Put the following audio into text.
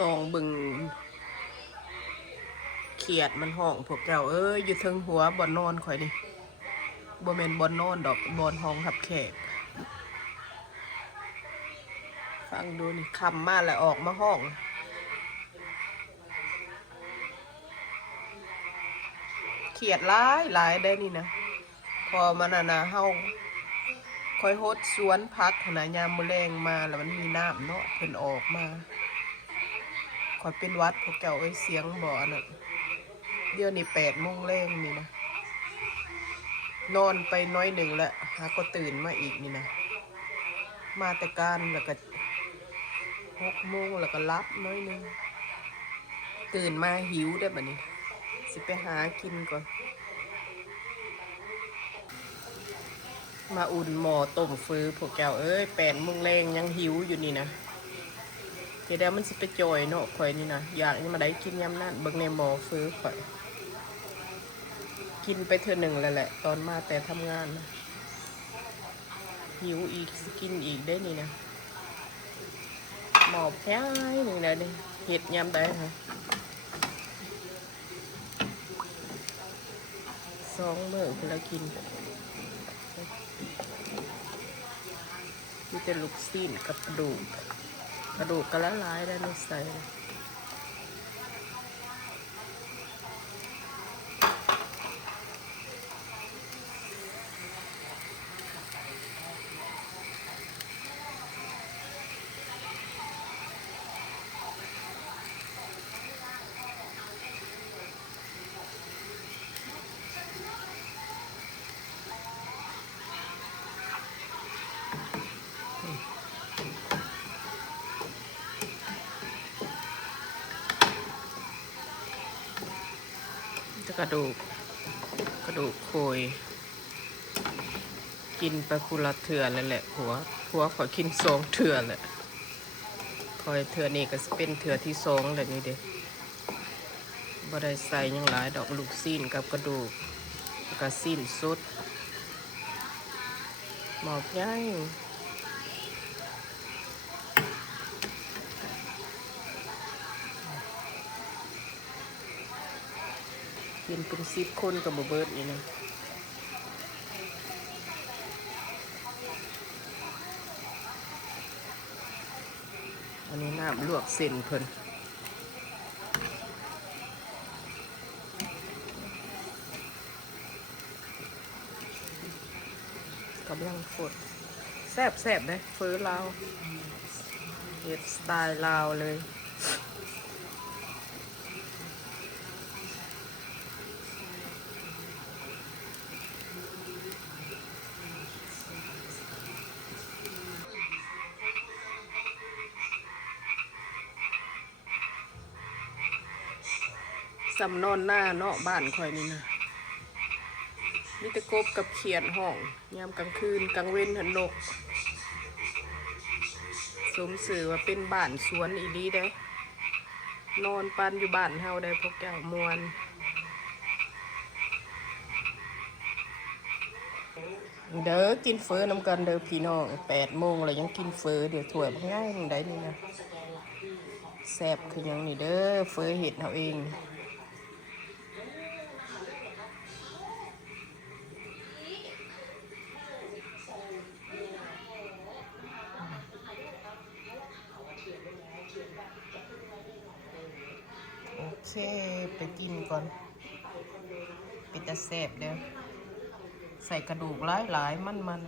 ซองบึงเขียดมันห้องพวกแก้วอยู่เทิงหัวบ่อนนอนข่อยนี่บ่แม่นบ่อนนอนดอกบ่อนห้องหับแขกฟังดูนี่คำมาแล้วออกมาห้องเขียดหลายได้นี่นะพอมันนะเฮาคอยโฮดสวนพักนะยามมื้อแรงมาแล้วมันมีน้ำเนาะเพิ่นออกมาคอยเป็นวัดพวกแก้วเสียงบ่อน่ะเดี๋ยวนี้8 โมงแรงนี่นะนอนไปน้อยหนึ่งแล้วหาก็ตื่นมาอีกนี่นะมาแต่การแล้วก็6 โมงแล้วก็รับน้อยหนึ่งตื่นมาหิวได้บัดนี้สิไปหากินก่อนมาอุ่นหม้อต้มฟื้อพวกแก้ว8 โมงแรงยังหิวอยู่นี่นะเดี๋ยวมันสิไปจอยเนาะข่อยนี่นะอยากนี่มาได้กินยำนั่นเบิ่งในหม้อฟื้อข่อยกินไปเทื่อหนึ่งแล้วแหละตอนมาแต่ทำงานนะหิวอีกกินอีกได้นี่นะหมอบแค่หนึ่งนะนี่เห็ดยำได้ค่ะ2 มื้อเพื่อกินมีแต่ลูกซีนกับกระดูกก็ละลายได้ในใส่กระดูกโคยกินไปคุละเถื่อเลยแหละหัวขอกิน2 เถื่อแหละคอยเถื่อนี่ก็เป็นเถื่อที่2เลยนี่เด้บ่ได้ใส่ยังหลายดอกลูกซีนกับกระดูกกระซีนสดหมอกย่างกินเป็น10 คนกับเบิร์ดนี่นะอันนี้น้ำลวกเส้นเพิ่นกำลังฝดแซ่บเลยฟื้อลาวเฮ็ดสไตล์ลาวเลยสำนอนหน้าเนาะบ้านคอยนี่นะมีแต่กบกับเขียดห้องยามกลางคืนกลางเว้นหันนกสมสื่อว่าเป็นบ้านสวนอีดีได้นอนปันอยู่บ้านเฮาได้พวกแก้วมวนเด้อกินเฟอน้ำกันเด้อพี่น้อง8 โมงแล้วยังกินเฟอเดี๋ยวถั่วง่ายได้นี่นะแซ่บคือยังนี่เด้อเฟอเห็ดเฮาเองโอเคไปกินก่อนปิดตาแซ่บเด้อใส่กระดูกหลายมัน